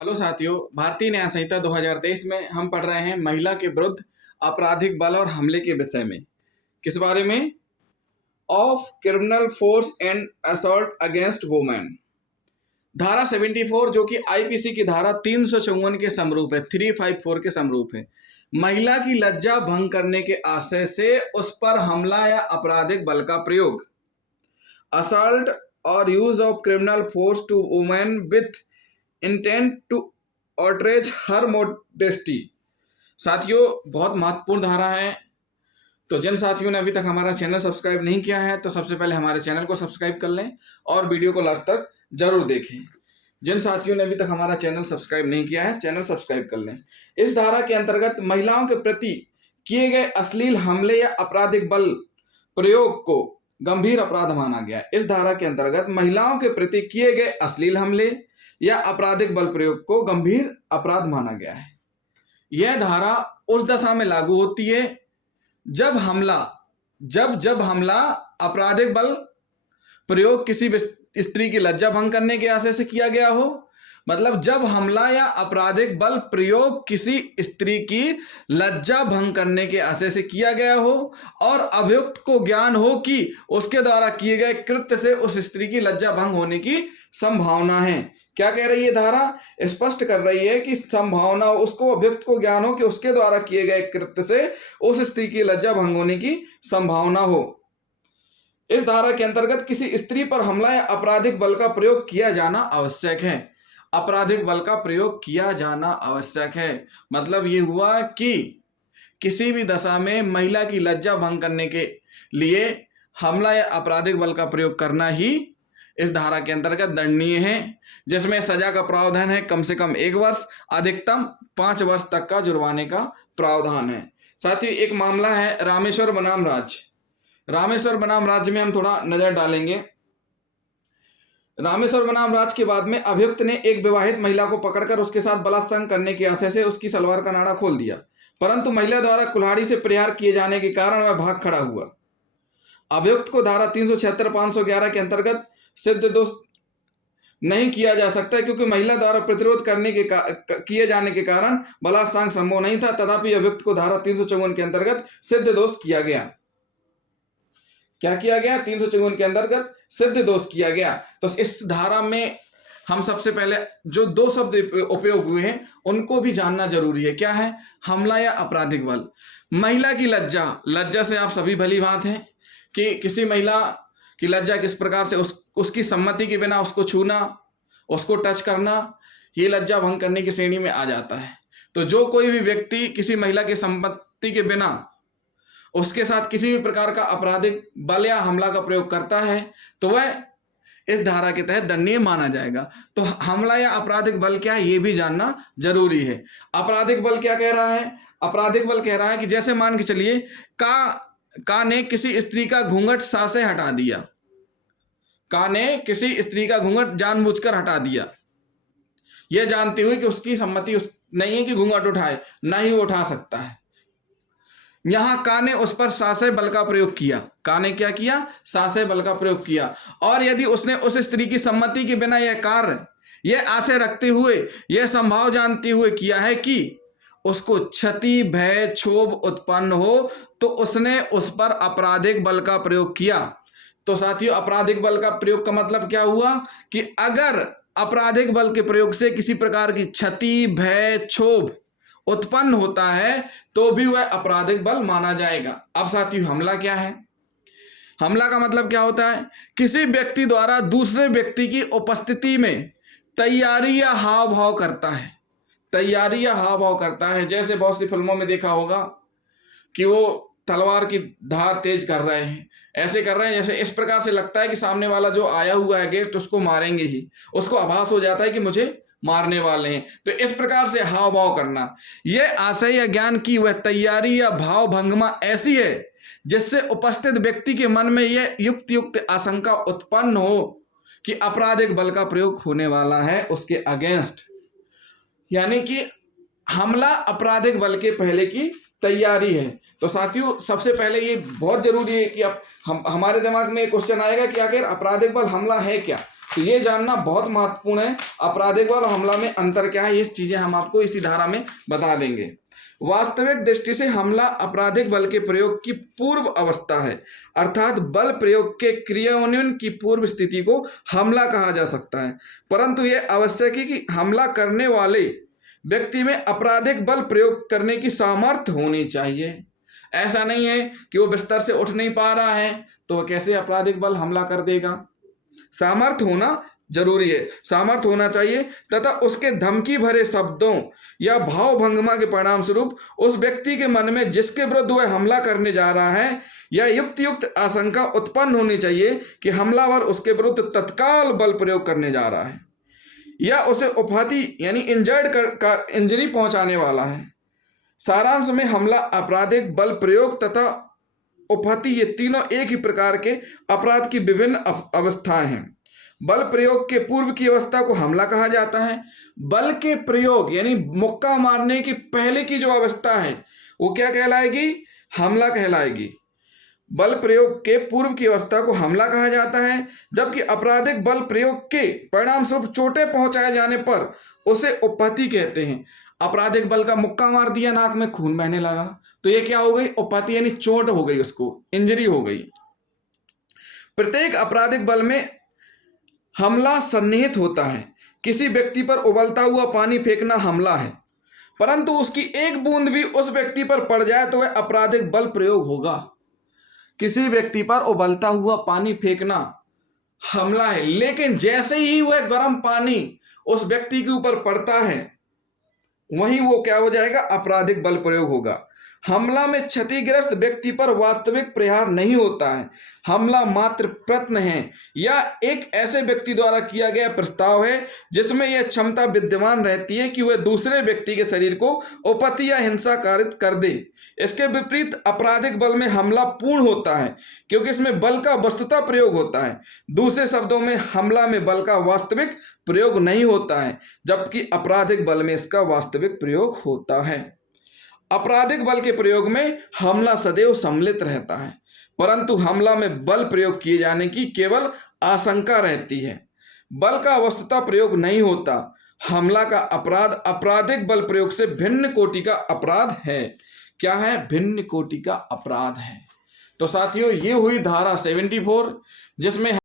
Hello साथियों, भारतीय न्याय संहिता 2023 में हम पढ़ रहे हैं महिला के विरुद्ध आपराधिक बल और हमले के विषय में। किस बारे में? Of criminal force and assault against women. धारा 74 जो कि आईपीसी की धारा 354 के समरूप है, 354 के समरूप है। महिला की लज्जा भंग करने के आशय से उस पर हमला या आपराधिक बल का प्रयोग, असॉल्ट और use of criminal force to women with intent to outrage her modesty. साथियों, बहुत महत्वपूर्ण धारा है। तो जिन साथियों ने अभी तक हमारा चैनल सब्सक्राइब नहीं किया है तो सबसे पहले हमारे चैनल को सब्सक्राइब कर लें और वीडियो को लास्ट तक जरूर देखें। जिन साथियों ने अभी तक हमारा चैनल सब्सक्राइब नहीं किया है, चैनल सब्सक्राइब कर लें। इस धारा के अंतर्गत महिलाओं के प्रति किए गए अश्लील हमले या आपराधिक बल प्रयोग को गंभीर अपराध माना गया। इस धारा के अंतर्गत महिलाओं के प्रति किए गए अश्लील हमले या आपराधिक बल प्रयोग को गंभीर अपराध माना गया है। यह धारा उस दशा में लागू होती है जब हमला आपराधिक बल प्रयोग किसी स्त्री की लज्जा भंग करने के आशय से किया गया हो। मतलब जब हमला या आपराधिक बल प्रयोग किसी स्त्री की लज्जा भंग करने के आशय से किया गया हो और अभियुक्त को ज्ञान हो कि उसके द्वारा किए गए कृत्य से उस स्त्री की लज्जा भंग होने की संभावना है। क्या कह रही है धारा? स्पष्ट कर रही है कि संभावना उसको, अभियुक्त को ज्ञान हो कि उसके द्वारा किए गए कृत्य से उस स्त्री की लज्जा भंग होने की संभावना हो। इस धारा के अंतर्गत किसी स्त्री पर हमला या आपराधिक बल का प्रयोग किया जाना आवश्यक है। आपराधिक बल का प्रयोग किया जाना आवश्यक है मतलब ये हुआ कि किसी भी दशा में महिला की लज्जा भंग करने के लिए हमला या आपराधिक बल का प्रयोग करना ही इस धारा के अंतर्गत दंडनीय है, जिसमें सजा का प्रावधान है कम से कम 1 वर्ष, अधिकतम 5 वर्ष तक का जुर्माने का प्रावधान है। साथियों, एक मामला है रामेश्वर बनाम राज्य। रामेश्वर बनाम राज्य में हम थोड़ा नजर डालेंगे। रामेश्वर बनाम राज्य के बाद में अभियुक्त ने एक विवाहित महिला को पकड़कर उसके साथ बलात्कार करने के आशय से उसकी सलवार का नाड़ा खोल दिया, परंतु महिला द्वारा कुल्हाड़ी से प्रहार किए जाने के कारण वह भाग खड़ा हुआ। अभियुक्त को धारा 376, 511 के अंतर्गत सिद्ध दोष नहीं किया जा सकता क्योंकि महिला द्वारा प्रतिरोध करने के किए जाने के कारण बलात्कार संभव नहीं था। तथापि अभियुक्त को धारा 354 के अंतर्गत सिद्ध दोष किया गया। क्या किया गया? 354 के अंतर्गत सिद्ध दोष किया गया। तो इस धारा में हम सबसे पहले जो 2 शब्द उपयोग हुए हैं उनको भी जानना जरूरी है। क्या है? हमला या आपराधिक बल। महिला की लज्जा से आप सभी भली बात है कि किसी महिला की लज्जा किस प्रकार से उसकी सम्मति के बिना उसको छूना, उसको टच करना, ये लज्जा भंग करने की श्रेणी में आ जाता है। तो जो कोई भी व्यक्ति किसी महिला की सम्मति के बिना उसके साथ किसी भी प्रकार का आपराधिक बल या हमला का प्रयोग करता है तो वह इस धारा के तहत दंडनीय माना जाएगा। तो हमला या आपराधिक बल क्या है ये भी जानना जरूरी है। आपराधिक बल क्या कह रहा है? आपराधिक बल कह रहा है कि जैसे मान के चलिए का ने किसी स्त्री का घूंघट सासे हटा दिया। का ने किसी स्त्री का घूंघट जानबूझकर हटा दिया, यह जानते हुए कि उसकी सम्मति नहीं है कि घूंघट उठाए, ना ही वो उठा सकता है। यहां का ने उस पर सासे बल का प्रयोग किया। का ने क्या किया? सासे बल का प्रयोग किया। और यदि उसने उस स्त्री की सम्मति के बिना यह कार्य, यह आशय रखते हुए, यह संभाव जानते हुए किया है कि उसको क्षति, भय, क्षोभ उत्पन्न हो, तो उसने उस पर आपराधिक बल का प्रयोग किया। तो साथियों, आपराधिक बल का प्रयोग का मतलब क्या हुआ कि अगर आपराधिक बल के प्रयोग से किसी प्रकार की क्षति, भय, क्षोभ उत्पन्न होता है तो भी वह आपराधिक बल माना जाएगा। अब साथियों, हमला क्या है? हमला का मतलब क्या होता है? किसी व्यक्ति द्वारा दूसरे व्यक्ति की उपस्थिति में तैयारी या हाव भाव करता है। तैयारी या हाव भाव करता है। जैसे बहुत सी फिल्मों में देखा होगा कि वो तलवार की धार तेज कर रहे हैं, ऐसे कर रहे हैं जैसे इस प्रकार से लगता है कि सामने वाला जो आया हुआ है गेस्ट उसको मारेंगे ही, उसको आभास हो जाता है कि मुझे मारने वाले हैं। तो इस प्रकार से हाव भाव करना, यह आशय या ज्ञान की वह तैयारी या भाव भंगमा ऐसी है जिससे उपस्थित व्यक्ति के मन में यह युक्त आशंका उत्पन्न हो कि आपराधिक बल का प्रयोग होने वाला है उसके अगेंस्ट। यानी कि हमला आपराधिक बल के पहले की तैयारी है। तो साथियों, सबसे पहले ये बहुत जरूरी है कि अब हमारे दिमाग में एक क्वेश्चन आएगा कि आखिर आपराधिक बल हमला है क्या? तो ये जानना बहुत महत्वपूर्ण है। आपराधिक बल और हमला में अंतर क्या है, ये चीजें हम आपको इसी धारा में बता देंगे। वास्तविक दृष्टि से हमला आपराधिक बल के प्रयोग की पूर्व अवस्था है, अर्थात बल प्रयोग के क्रियान्वयन की पूर्व स्थिति को हमला कहा जा सकता है। परंतु यह आवश्यक है कि हमला करने वाले व्यक्ति में आपराधिक बल प्रयोग करने की सामर्थ्य होनी चाहिए। ऐसा नहीं है कि वो बिस्तर से उठ नहीं पा रहा है तो वह कैसे आपराधिक बल हमला कर देगा। सामर्थ्य होना जरूरी है, सामर्थ्य होना चाहिए तथा उसके धमकी भरे शब्दों या भाव भंगिमा के परिणाम स्वरूप उस व्यक्ति के मन में जिसके विरुद्ध वह हमला करने जा रहा है या युक्त आशंका उत्पन्न होनी चाहिए कि हमलावर उसके विरुद्ध तत्काल बल प्रयोग करने जा रहा है या उसे उपाधि यानी इंजरी पहुंचाने वाला है। सारांश में हमला, आपराधिक बल प्रयोग तथा उपहति ये तीनों एक ही प्रकार के अपराध की विभिन्न अवस्थाएं हैं। बल प्रयोग के पूर्व की अवस्था को हमला कहा जाता है। बल के प्रयोग यानी मुक्का मारने की पहले की जो अवस्था है वो क्या कहलाएगी, हमला कहलाएगी। बल प्रयोग के पूर्व की अवस्था को हमला कहा जाता है, जबकि आपराधिक बल प्रयोग के परिणाम स्वरूप चोटें पहुंचाए जाने पर उसे उपहति कहते हैं। आपराधिक बल का मुक्का मार दिया, नाक में खून बहने लगा, तो ये क्या हो गई, उपहति यानी चोट हो गई, उसको इंजरी हो गई। प्रत्येक आपराधिक बल में हमला सन्निहित होता है। किसी व्यक्ति पर उबलता हुआ पानी फेंकना हमला है, परंतु उसकी एक बूंद भी उस व्यक्ति पर पड़ जाए तो वह आपराधिक बल प्रयोग होगा। किसी व्यक्ति पर उबलता हुआ पानी फेंकना हमला है, लेकिन जैसे ही वह गर्म पानी उस व्यक्ति के ऊपर पड़ता है वहीं वो क्या हो जाएगा, आपराधिक बल प्रयोग होगा। हमला में क्षतिग्रस्त व्यक्ति पर वास्तविक प्रहार नहीं होता है। हमला मात्र प्रयत्न है या एक ऐसे व्यक्ति द्वारा किया गया प्रस्ताव है जिसमें यह क्षमता विद्यमान रहती है कि वह दूसरे व्यक्ति के शरीर को उपहति या हिंसा कारित कर दे। इसके विपरीत आपराधिक बल में हमला पूर्ण होता है क्योंकि इसमें बल का वस्तुतः प्रयोग होता है। दूसरे शब्दों में हमला में बल का वास्तविक प्रयोग नहीं होता है, जबकि आपराधिक बल में इसका वास्तविक प्रयोग होता है। आपराधिक बल के प्रयोग में हमला सदैव सम्मिलित रहता है, परंतु हमला में बल प्रयोग किए जाने की केवल आशंका रहती है। बल का वस्तुतः प्रयोग नहीं होता। हमला का अपराध आपराधिक बल प्रयोग से भिन्न कोटि का अपराध है। क्या है, भिन्न कोटि का अपराध है। तो साथियों, ये हुई धारा 74 जिसमें